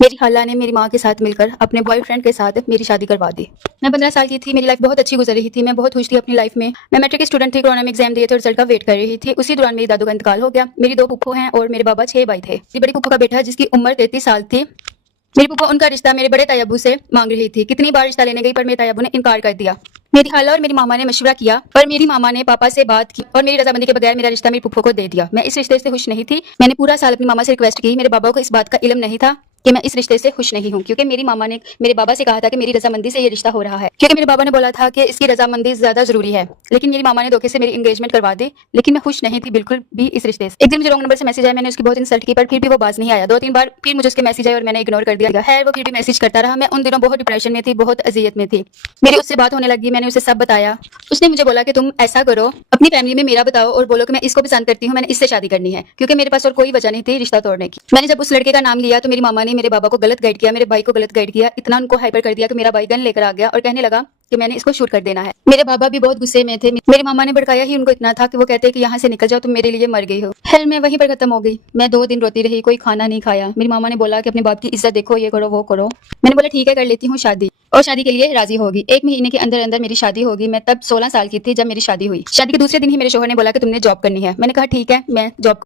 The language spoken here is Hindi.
मेरी खाला ने मेरी माँ के साथ मिलकर अपने बॉयफ्रेंड के साथ मेरी शादी करवा दी। मैं 15 साल की थी, मेरी लाइफ बहुत अच्छी गुजर रही थी, मैं बहुत खुश थी अपनी लाइफ में। मैं मैट्रिक स्टूडेंट थी, कोरोना में एग्जाम दिए थे, रिजल्ट का वेट कर रही थी। उसी दौरान मेरी दादू का इंतकाल हो गया। मेरी 2 फूफो हैं और मेरे बाबा 6 भाई थे। मेरी बड़ी फूफो का बेटा जिसकी उम्र 33 साल थी, मेरी फूफो उनका रिश्ता मेरे बड़े ताई अब्बू से मांग रही थी। कितनी बार रिश्ता लेने गई पर मेरे ताई अब्बू ने इनकार कर दिया। मेरी खाला और मेरी मामा ने मशवरा किया पर मेरी मामा ने पापा से बात की और मेरी रजामंदी के बगैर मेरा रिश्ता मेरी फूफो को दे दिया। मैं इस रिश्ते से खुश नहीं थी। मैंने पूरा साल अपनी मामा से रिक्वेस्ट की। मेरे बाबा को इस बात का इल्म नहीं था कि मैं इस रिश्ते से खुश नहीं हूँ, क्योंकि मेरी मामा ने मेरे बाबा से कहा था कि मेरी रजामंदी से ये रिश्ता हो रहा है, क्योंकि मेरे बाबा ने बोला था कि इसकी रजामंदी ज्यादा जरूरी है। लेकिन मेरी मामा ने धोखे से मेरी एंगेजमेंट करवा दी। लेकिन मैं खुश नहीं थी बिल्कुल भी इस रिश्ते से। एक दिन मुझे रॉन्ग नंबर से मैसेज आया, मैंने उसकी बहुत इंसल्ट की पर फिर भी वो बाज नहीं आया। 2-3 बार फिर मुझे उसके मैसेज आए और मैंने इग्नोर कर दिया। खैर वो फिर भी मैसेज करता रहा। मैं उन दिनों बहुत डिप्रेशन में थी, बहुत अजियत में थी। मेरी उससे बात होने लगी, मैंने उसे सब बताया। उसने मुझे बोला कि तुम ऐसा करो, अपनी फैमिली में मेरा बताओ और बोलो कि मैं इसको पसंद करती हूँ, मैंने इससे शादी करनी है, क्योंकि मेरे पास और कोई वजह नहीं थी रिश्ता तोड़ने की। मैंने जब उस लड़के का नाम लिया तो मेरी मामा ने मेरे बाबा को गलत गाइड किया, मेरे भाई को गलत गाइड किया, इतना उनको हाइपर कर दिया कि मेरा भाई गन लेकर आ गया और कहने लगा कि मैंने इसको शूट कर देना है। मेरे बाबा भी बहुत गुस्से में थे। मेरी मामा ने भड़काया ही उनको इतना था कि वो कहते कि यहाँ से निकल जाओ, तुम मेरे लिए मर गई हो। खैर मैं वहीं पर खत्म हो गई। मैं 2 दिन रोती रही, कोई खाना नहीं खाया। मेरी मामा ने बोला कि अपने बाप की इज्जत देखो, ये करो वो करो। मैंने बोला ठीक है, कर लेती हूँ शादी, और शादी के लिए राजी होगी। 1 महीने के अंदर अंदर मेरी शादी होगी। मैं तब 16 साल की थी जब मेरी शादी हुई। शादी के दूसरे दिन ही मेरे शोहर ने बोला कि तुमने जॉब करनी है। मैंने कहा ठीक है, मैं जॉब